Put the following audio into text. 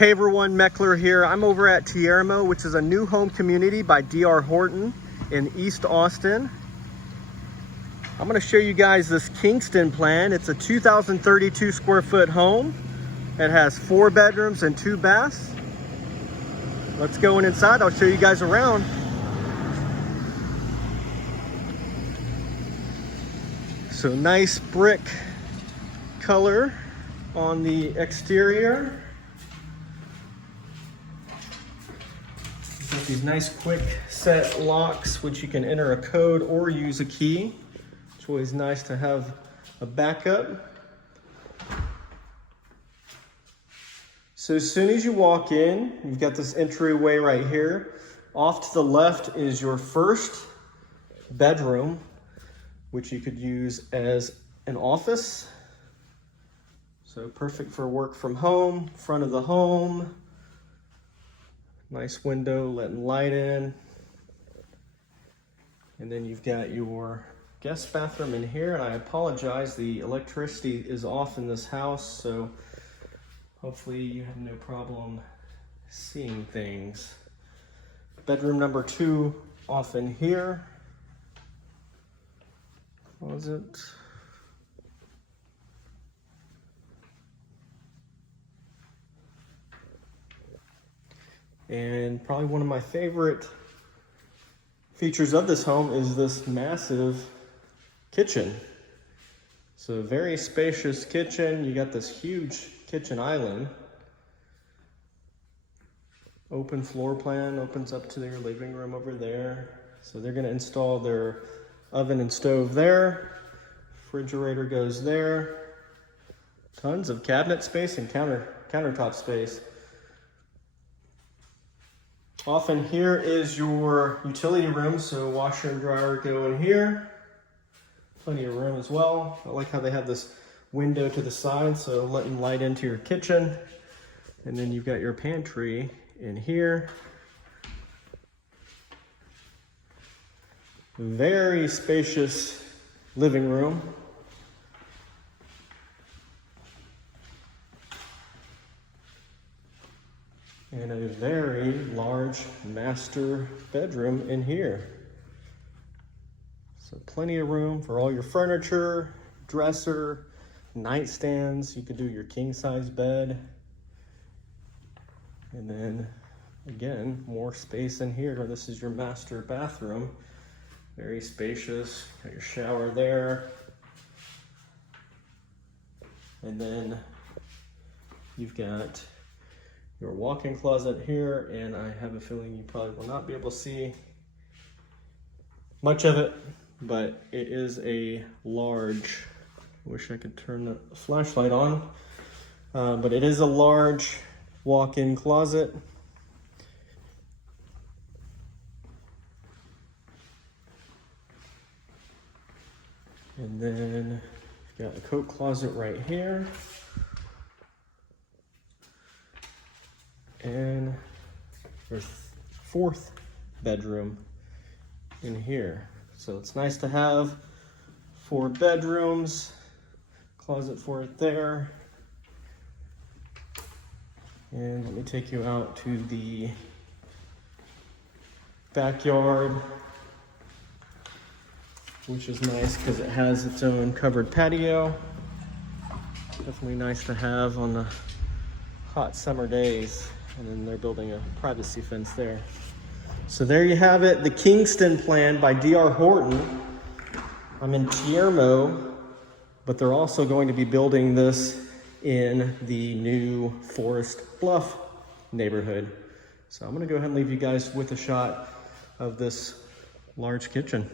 Hey everyone, Mechler here. I'm over at Tiermo, which is a new home community by D.R. Horton in East Austin. I'm going to show you guys this Kingston plan. It's a 2,032 square foot home. It has 4 bedrooms and 2 baths. Let's go inside. I'll show you guys around. So nice brick color on the exterior. Got these nice quick set locks, which you can enter a code or use a key. It's always nice to have a backup. So as soon as you walk in, you've got this entryway right here. Off to the left is your first bedroom, which you could use as an office. So perfect for work from home, front of the home. Nice window letting light in. And then you've got your guest bathroom in here. And I apologize, the electricity is off in this house, so hopefully you have no problem seeing things. Bedroom number 2 off in here. Closet. And probably one of my favorite features of this home is this massive kitchen. So very spacious kitchen. You got this huge kitchen island. Open floor plan, opens up to their living room over there. So they're gonna install their oven and stove there. Refrigerator goes there. Tons of cabinet space and countertop space. Off in here is your utility room, so washer and dryer go in here. Plenty of room as well. I like how they have this window to the side, so letting light into your kitchen. And then you've got your pantry in here. Very spacious living room. And a very large master bedroom in here. So plenty of room for all your furniture, dresser, nightstands. You could do your king size bed. And then again, more space in here. This is your master bathroom. Very spacious. Got your shower there. And then you've got your walk-in closet here, and I have a feeling you probably will not be able to see much of it, but it is a large, wish I could turn the flashlight on, but it is a large walk-in closet. And then you've got a coat closet right here. And your 4th bedroom in here. So it's nice to have 4 bedrooms, closet for it there. And let me take you out to the backyard, which is nice because it has its own covered patio. Definitely nice to have on the hot summer days. And then they're building a privacy fence there. So there you have it, the Kingston plan by D.R. Horton. I'm in Tiermo, but they're also going to be building this in the new Forest Bluff neighborhood. So I'm gonna go ahead and leave you guys with a shot of this large kitchen.